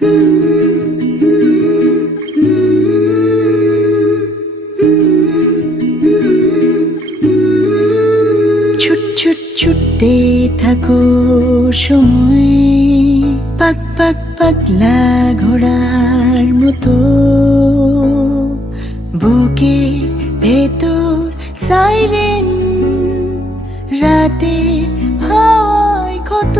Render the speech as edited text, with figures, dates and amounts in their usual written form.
ছুট ছুট ছুটতে থাকো সময়, পাক পাক পাগলা ঘোড়ার মতো। বুকের ভেতর সাইরেন, রাতে হাওয়ায় ক্ষত।